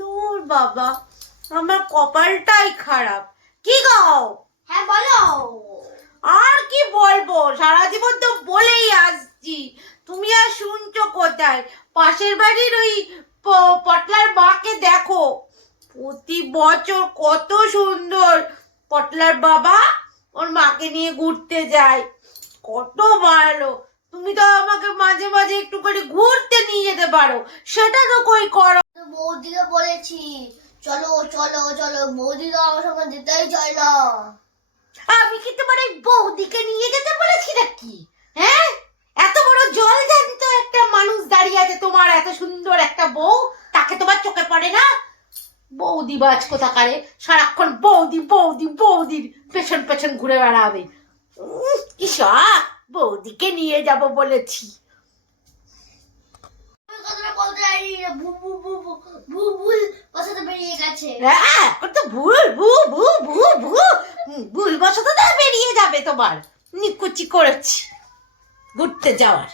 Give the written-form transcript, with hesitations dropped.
দূর বাবা, আমার কপালটাই খারাপ। কি গাও? হ্যাঁ বলো। আর কি বলবো, সারা জীবন তো বলেই আসছি, তুমি আর শুনছো কোথায়? পাশের বাড়ির ওই পটলার মাকে দেখো, প্রতি বছর কত সুন্দর পটলার বাবা ওর মাকে নিয়ে ঘুরতে যায়, কত ভালো। তুমি তো আমাকে মাঝে মাঝে একটু করে ঘুরতে নিয়ে যেতে পারো, সেটা তো কই করো। বৌদিকে বলেছি চলো চলো চলো, বৌদি তো আমার সঙ্গে যেতেই চায় না। আমি কি তোমার এই বৌদিকে নিয়ে যেতে বলেছি নাকি? হ্যাঁ, এত বড় জল জ্যান্ত একটা মানুষ দাঁড়িয়ে আছে, তোমার এত সুন্দর একটা বউ, তাকে তোমার চোখে পড়ে না? বৌদি বাজ কোথাকারে, সারাক্ষণ বৌদি বৌদি বৌদির পেছন পেছন ঘুরে বেড়াবে। কি শখ, বৌদিকে নিয়ে যাব বলেছি। কথাটা বলতে যাইনি, ভু ভু ভু ভু ভু ভুল কথাটা বেরিয়ে গেছে। হ্যাঁ, এখন তো ভুল ভু ভু ভু ভু ভুল বসত বেরিয়ে যাবে তোমার। নিকুচি করেছি ঘুরতে যাওয়ার।